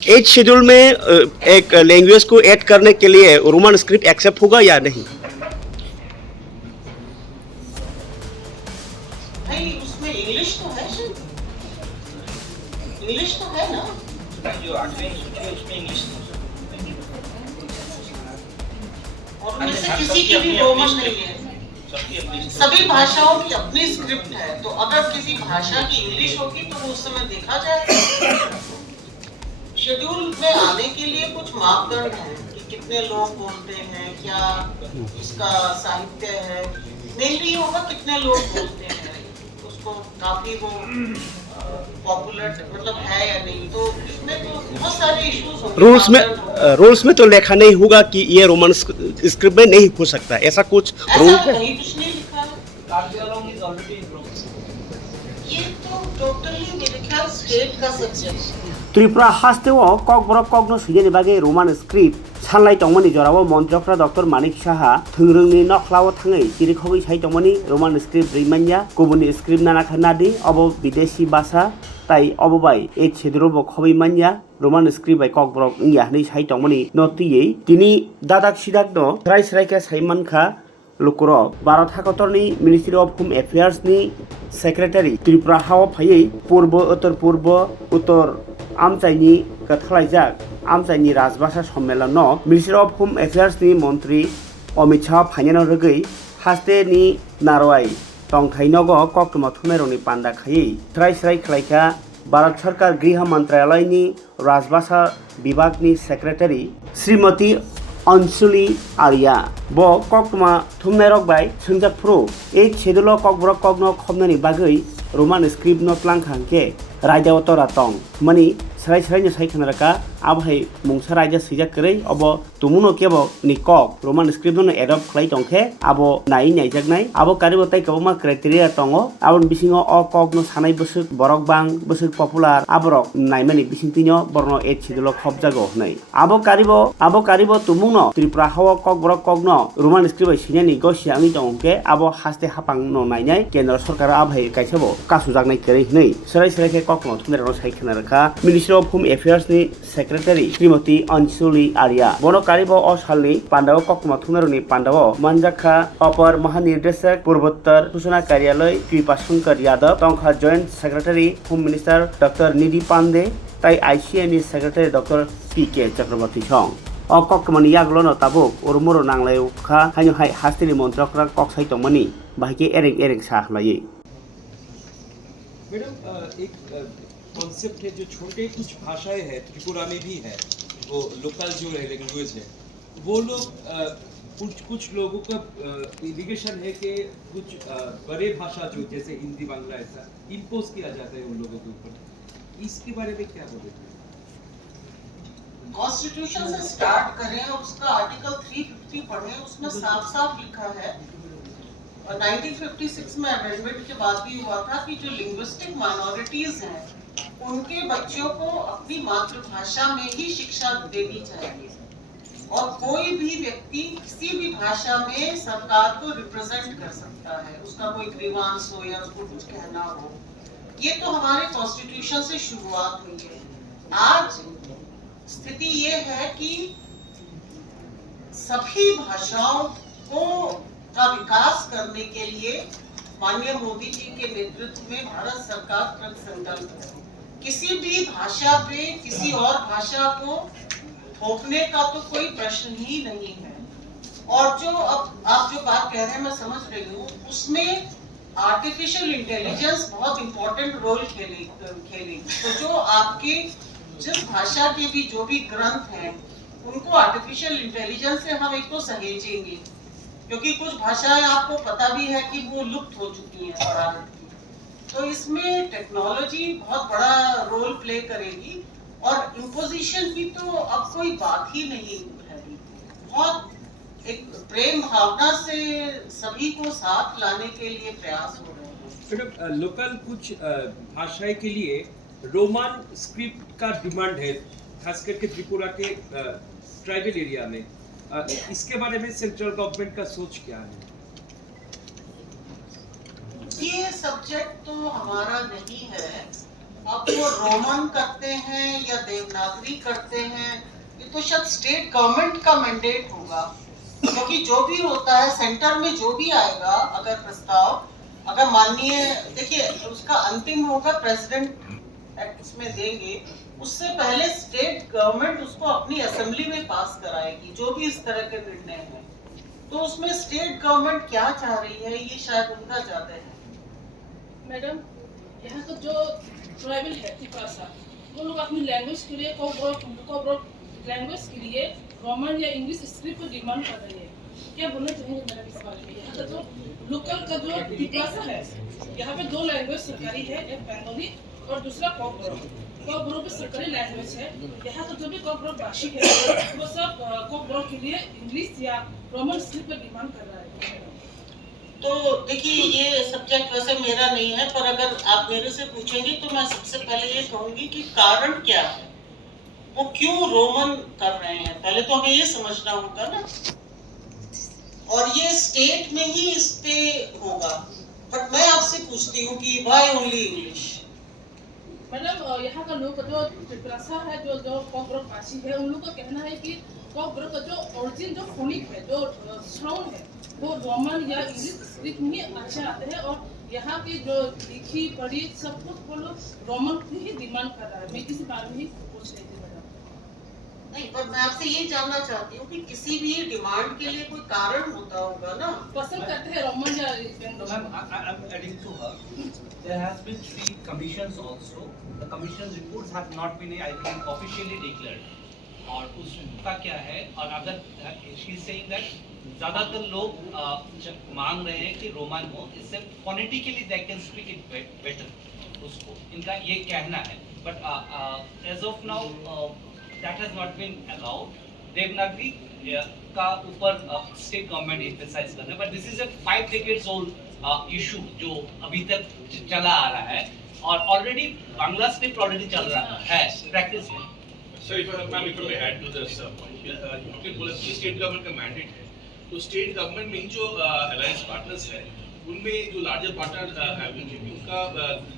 As schedule में एक language को ऐड करने के लिए रोमन स्क्रिप्ट एक्सेप्ट होगा या नहीं? भाई उसमें इंग्लिश तो है, इंग्लिश तो है ना। जो 8वीं सूची है उसमें इंग्लिश और उनमें से किसी की भी रोमन नहीं है। सभी भाषाओं की अपनी स्क्रिप्ट है, तो अगर किसी भाषा की इंग्लिश होगी तो वो उस समय देखा जाएगा। शेड्यूल में आने के लिए कुछ मापदंड हैं कि कितने लोग बोलते हैं, क्या उसका साहित्य है, मेनली ये होगा कितने लोग बोलते हैं, उसको काफी वो पॉपुलर मतलब है या नहीं। तो इसमें तो बहुत सारे इश्यूज होंगे। रूल्स में तो लिखा नहीं होगा कि ये रोमन स्क्रिप्ट में नहीं हो सकता, ऐसा कुछ रूल है? कहीं कुछ नहीं लिखा है। ये तो टोटली मेरे ख्याल स्टेट का सब्जेक्ट है। त्रिपुरा हास्तेओ ककबरक कगनो सुजेनि बागै रोमान स्क्रिप्ट सानलाय तंगमनि जरावो मन्त्रकरा डॉक्टर मानिक साहा थोंरोंनि नखलाव थाङै चिरिखबै साइ तंगमनि रोमान स्क्रिप्ट रिमान्या गुबुननि स्क्रिप्ट नानाखा नादि अब विदेशी भाषा ताई अब बाय एज सेदुरबो खबै मान्या रोमान स्क्रिप्ट बाय ककबरक इंगियाहनै साइ तंगमनि नतियै तिनि दादाक सिदाकनो रायस्रायका साइमानखा लुकुर भारत हाकतरनि मिनिस्ट्री ऑफ होम अफेयर्स नि सेक्रेटारी त्रिपुरा हाव फायै पूर्व उत्तर आमचाइनि कथलाइजाक आमचाइनि राजभाषा सम्मेलन मिनिस्ट्री ऑफ होम अफेयर्स नि मंत्री अमित शाह फाइनानो रगै हास्ते नि नारवाई तंथाइनग कक्टमा थुमेरनि पांडा खायै स्राय खलाइका भारत सरकार गृह मंत्रालय नि राजभाषा विभाग नि सेक्रेटारी श्रीमती अंशुली आर्या ब कक्टमा थुमनायरक बाय सोंजाकफ्रु ए शेड्यूल ककबरक कगनो खमनानि बागै रोमान स्क्रिप्ट नोट लांखांके रायदाव तरा तंग मनी सराय साइखनारका आबहाय मुंसा रायजा सैजाक करै अब तुमुनो केबो नि कक रोमान स्क्रिप्ट नो एडप्ट खलाय तंखे आबो नाय नायजाकनाय आबो कारिबो ताइ कबमा क्राइटेरिया तंगो आबो बिसिङो अ कक नो सानाय बसुक बरक बां बसुक पपुलार आबरक नायमानि बिसिंतिनो बरनो एड सिदुल खबजागो हनै आबो कारिबो तुमुनो त्रिपुरा हाव कक बरक कगनो रोमान स्क्रिप्ट सिनानि गसिया आंनि तंखे आबो हास्ते हापां नो नायनाय केन्द्र सरकार आबहाय काइसाबो कासुजाकनाय करै हनै सराय ककनो थुमेरनो साइखनारका मिनिस्ट्री ऑफ होम अफेयर्स नि सेक्रेटारी श्रीमती अंशुली आर्या बनो कारिबो अ सालनि पांडाव ककमा थुमेरनि पांडाव मानजाखा अपर महानिर्देशक पूर्वोत्तर सूचना कार्यालय कृपा शंकर यादव तंखा joint secretary home minister doctor Nidhi Pandey ताई आईसीए नि सेक्रेटरी डॉक्टर पीके चक्रवर्ती सं अ ककमानि यागलो ताबुक उरुमुरु नांलायखा हाय हास्तिनि मंत्रकरा ककसाइ तंमनि बाहायके एरें साहलायै। मैडम एक कॉन्सेप्ट है जो छोटे कुछ भाषाएं हैं त्रिपुरा में भी है, वो लोकल जो लैंग्वेज है वो लोग कुछ लोगों का इरिगेशन है कि कुछ बड़े भाषा जो जैसे हिंदी बांग्ला ऐसा इम्पोज किया जाता है उन लोगों के ऊपर, इसके बारे में क्या बोलेंगे? कॉन्स्टिट्यूशन से स्टार्ट करें और उसका आर्टिकल 350 पढ़ें, उसमें साफ लिखा है और 1956 में अमेंडमेंट के बाद भी हुआ था कि जो लिंग्विस्टिक माइनॉरिटीज हैं उनके बच्चों को अपनी मातृभाषा में ही शिक्षा देनी चाहिए और कोई भी व्यक्ति किसी भी भाषा में सरकार को रिप्रेजेंट कर सकता है, उसका कोई ग्रीवांस हो या उसको कुछ कहना हो। ये तो हमारे कॉन्स्टिट्यूशन से शुरुआत हुई है। आज स्थिति ये है कि सभी भाषाओं का विकास करने के लिए माननीय मोदी जी के नेतृत्व में भारत सरकार कृत संकल्प है। किसी भी भाषा पे किसी और भाषा को थोपने का तो कोई प्रश्न ही नहीं है। और जो अब आप जो बात कह रहे हैं मैं समझ रही हूँ, उसमें आर्टिफिशियल इंटेलिजेंस बहुत इंपॉर्टेंट रोल खेलेगी। तो जो आपके जिस भाषा के भी जो भी ग्रंथ हैं उनको आर्टिफिशियल इंटेलिजेंस से हम एक तो सहेजेंगे, क्योंकि कुछ भाषाएं आपको पता भी है कि वो लुप्त हो चुकी हैं भारत की, तो इसमें टेक्नोलॉजी बहुत बड़ा रोल प्ले करेगी और इम्पोजिशन की तो अब कोई बात ही नहीं रहेगी। बहुत एक प्रेम भावना से सभी को साथ लाने के लिए प्रयास हो रहे हैं। मैडम लोकल कुछ भाषाएं के लिए रोमान स्क्रिप्ट का डिमांड है, खास करके त्रिपुरा के ट्राइबल एरिया में, इसके बारे में सेंट्रल गवर्नमेंट का सोच क्या है? ये सब्जेक्ट तो हमारा नहीं है अब वो रोमन करते हैं या देवनागरी करते हैं, ये तो शायद स्टेट गवर्नमेंट का मैंडेट होगा, क्योंकि जो भी होता है सेंटर में जो भी आएगा अगर प्रस्ताव, अगर माननीय देखिए उसका अंतिम होगा प्रेसिडेंट एक्ट उसमें देंगे, उससे पहले स्टेट गवर्नमेंट उसको अपनी असेंबली में पास कराएगी जो भी इस तरह के निर्णय हैं। तो उसमें स्टेट गवर्नमेंट क्या चाह रही है ये शायद उनका ज्यादा है। मैडम, यहाँ का जो ट्राइबल है तिपरासा, वो लोग अपनी लैंग्वेज के लिए कोब्रोक लैंग्वेज के लिए रोमन या इंग्लिश स्क्रिप्ट को डिमांड कर रही है। क्या बोलना चाहेंगे मैडम इस बारे में? यहाँ का जो लोकल का जो तिपरासा है, यहाँ पे दो लैंग्वेज सरकारी है, एक बंगाली और दूसरा कोब्रोक। कोब्रोक भी सरकारी लैंग्वेज है। यहाँ का जो भी कोब्रोक भाषी है वो सब कोब्रोक के लिए इंग्लिश या रोमन स्क्रिप्ट पर डिमांड कर रहा है। तो देखिए ये सब्जेक्ट वैसे मेरा नहीं है, पर अगर आप मेरे से पूछेंगे तो मैं सबसे पहले ये कहूंगी कि कारण क्या है, वो क्यों रोमन कर रहे हैं, पहले तो हमें ये समझना होगा ना। और ये स्टेट में ही इस पे होगा, बट मैं आपसे पूछती हूँ कि व्हाई ओनली इंग्लिश? मैडम, यहाँ का लोग जो तिपरासा है, जो कोब्रोक भाषी है, उन लोग का कहना है कि कोब्रोक का जो ओरिजिन जो फोनिक है, जो साउंड है, वो रोमन या इंग्लिश स्क्रिप्ट में ही अच्छे आते हैं। और यहाँ की जो लिखी पढ़ी सब कुछ वो लोग रोमन की ही डिमांड कर रहा है। मैं इस बारे में ही पूछ रही थी मैडम। नहीं, पर मैं आपसे ये जानना चाहती हूँ कि किसी भी डिमांड के लिए कोई कारण होता होगा ना। पसंद करते हैं रोमन या No, ma'am, I'm adding to her. There has been 3 commissions also. The commission reports have not been, I think, officially declared. और उसका क्या है, और अगर she is saying that ज़्यादातर लोग मांग रहे हैं कि रोमन हो, इससे phonetically they can speak it better. उसको इनका ये कहना है, but as of now that has not been allowed. Devanagari का ऊपर स्टेट गवर्नमेंट एम्फसाइज कर रहा है, but this is a 5 decades old issue जो अभी तक चला आ रहा है, और ऑलरेडी बांग्ला स्क्रिप्ट ऑलरेडी चल रहा है प्रैक्टिस में। Sir, if I may add to this point, आपने बोला कि स्टेट गवर्नमेंट का मैंडेट है, तो स्टेट गवर्नमेंट में ही जो अलायंस पार्टनर्स है, उनमें जो लार्जर पार्टनर है बीजेपी, उनका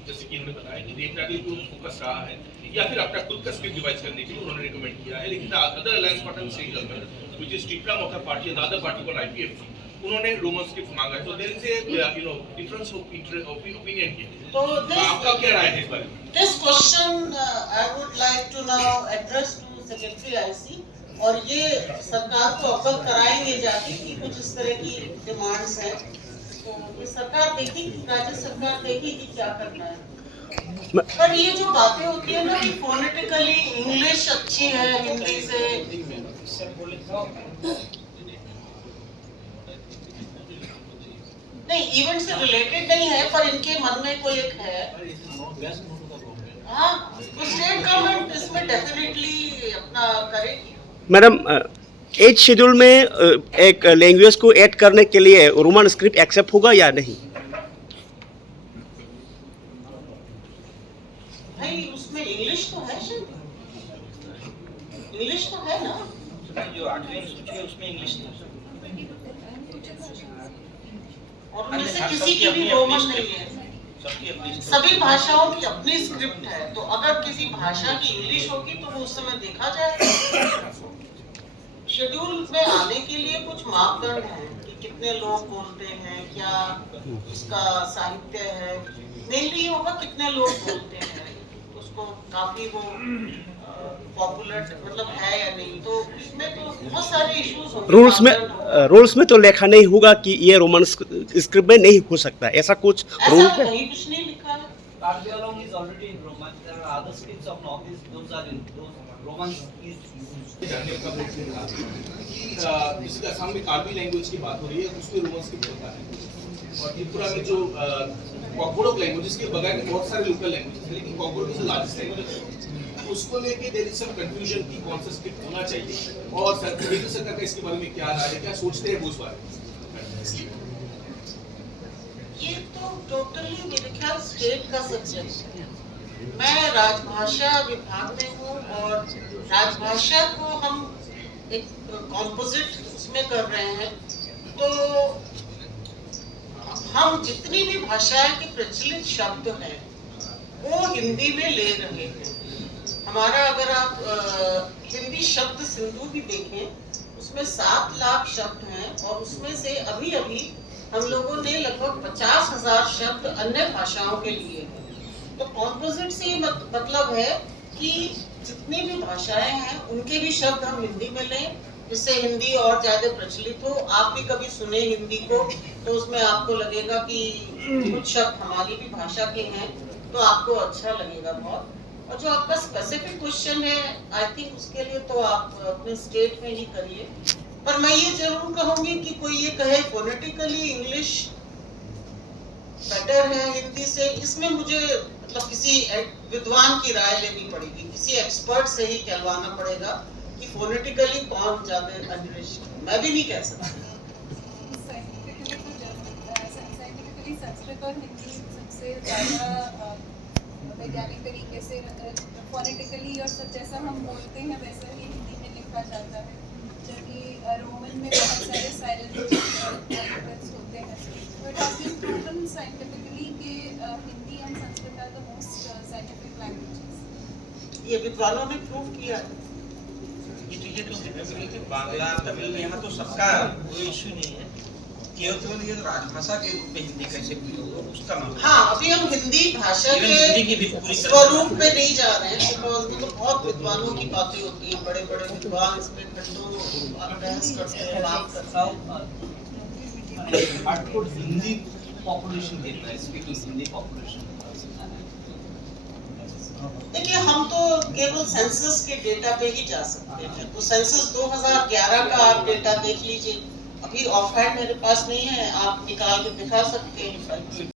जैसे कि उन्होंने बताया कि देवनागरी को फोकस रहा है, या फिर अपना खुद का स्क्रिप्ट डिवाइस करने के लिए उन्होंने रिकमेंड किया है। लेकिन other alliance partner state government which is Tipra Motha party, other party called IPF, उन्होंने रोमन स्क्रिप्ट मांगा है। तो there is a difference of opinion here. तो आपका क्या राय है इस बारे में? This question I would like to now address to Secretary IC, और ये सरकार को अवगत कराएंगे जाके कि कुछ इस तरह की डिमांड्स हैं, तो ये सरकार देखेगी, राज्य सरकार देखेगी क्या करना है। पर ये जो बातें होती है ना कि फोनेटिकली इंग्लिश अच्छी है हिंदी से, नहीं इवेंट से रिलेटेड नहीं है, पर इनके मन में कोई एक है। हाँ, तो स्टेट गवर्नमेंट इसमें डेफिनेटली अपना करेगी। मैडम, 8 शेड्यूल में एक लैंग्वेज को ऐड करने के लिए रोमन स्क्रिप्ट एक्सेप्ट होगा या नहीं? भाई उसमें इंग्लिश तो है, इंग्लिश तो है ना। जो 8वीं अनुसूची है उसमें इंग्लिश नहीं, और उनमें से किसी की भी रोमन नहीं है, सबकी अपनी सभी भाषाओं की अपनी स्क्रिप्ट है। तो अगर किसी भाषा की इंग्लिश होगी तो वो उस समय देखा जाएगा। शेड्यूल में आने के लिए कुछ मापदंड हैं कि कितने लोग बोलते हैं, क्या उसका साहित्य है, मेनली ये होगा कितने लोग बोलते हैं, उसको काफी वो पॉपुलर मतलब है या नहीं। तो इसमें तो बहुत सारे इश्यूज होंगे। रूल्स में तो लिखा नहीं होगा कि ये रोमन स्क्रिप्ट में नहीं हो सकता, ऐसा कुछ रूल ऐसा है? कहीं कुछ नहीं लिखा है। Karbialong is already in Roman. There are other scripts of Northeast, those are in those Roman is जानने का प्रयत्न करा कि जिसके असम में कार्बी लैंग्वेज की बात हो रही है, उसमें रोमन स्क्रिप्ट होता है, और त्रिपुरा में जो कोब्रोक लैंग्वेज, इसके बगैर में बहुत सारे लोकल लैंग्वेज हैं, लेकिन कोब्रोक इज द लार्जेस्ट लैंग्वेज, उसको लेके देयर इज सम कंफ्यूजन कि कौन सा स्क्रिप्ट होना चाहिए, और केंद्र सरकार का इसके बारे में क्या राय है, क्या सोचते हैं वो इस बारे में? ये तो टोटली मेरे ख्याल स्टेट का सब्जेक्ट है। मैं राजभाषा विभाग में हूँ, और राजभाषा को हम एक कॉम्पोजिट उसमें कर रहे हैं, तो हम जितनी भी भाषाएं के प्रचलित शब्द हैं वो हिंदी में ले रहे हैं। हमारा अगर आप हिंदी शब्द सिंधु भी देखें उसमें 7 लाख शब्द हैं और उसमें से अभी अभी हम लोगों ने लगभग 50,000 शब्द अन्य भाषाओं के लिए हैं। तो कॉम्पोजिट से मतलब है कि जितनी भी भाषाएं हैं उनके भी शब्द हम हिंदी में लें, जिससे हिंदी और ज्यादा प्रचलित हो। आप भी कभी सुने हिंदी को तो उसमें आपको लगेगा कि कुछ शब्द हमारी भी भाषा के हैं, तो आपको अच्छा लगेगा बहुत। और जो आपका स्पेसिफिक क्वेश्चन है, आई थिंक उसके लिए तो आप अपने स्टेट में ही करिए। पर मैं ये जरूर कहूंगी कि कोई ये कहे फोनेटिकली इंग्लिश बेटर है हिंदी से, इसमें मुझे मतलब किसी विद्वान की राय लेनी पड़ेगी, किसी एक्सपर्ट से ही कहलवाना पड़ेगा कि फोनेटिकली कौन ज्यादा अनिश्चित है। मैं भी नहीं कह सकती। साइंटिफिकली संस्कृत और हिंदी सबसे ज़्यादा वैज्ञानिक तरीके से फोनेटिकली और सब जैसा हम बोलते हैं वैसा ही हिंदी में लिखा जाता है, जबकि रोमन में बहुत सारे साइलेंट होते हैं। तो it has been proven scientifically कि Hindi and Sanskrit are the most scientific languages. ये विद्वानों ने प्रूव किया है। ये तो बांग्ला तमिल यहाँ तो सबका कोई इश्यू नहीं है, केवल ये राजभाषा के रूप में हिंदी कैसे प्रयोग हो उसका मामला। हाँ, अभी हम हिंदी भाषा हिंदी की भी के पूरी स्वरूप पे नहीं जा रहे हैं, बिकॉज वो तो बहुत विद्वानों की बातें होती हैं, बड़े बड़े विद्वान इस पे घंटों बहस करते हैं, बात करते हैं। हिंदी पॉपुलेशन कितना है, स्पीकिंग हिंदी पॉपुलेशन? देखिए, हम तो केवल सेंसस के डेटा पे ही जा सकते हैं। तो सेंसस 2011 का आप डेटा देख लीजिए, अभी ऑफ हैंड मेरे पास नहीं है, आप निकाल के दिखा सकते हैं।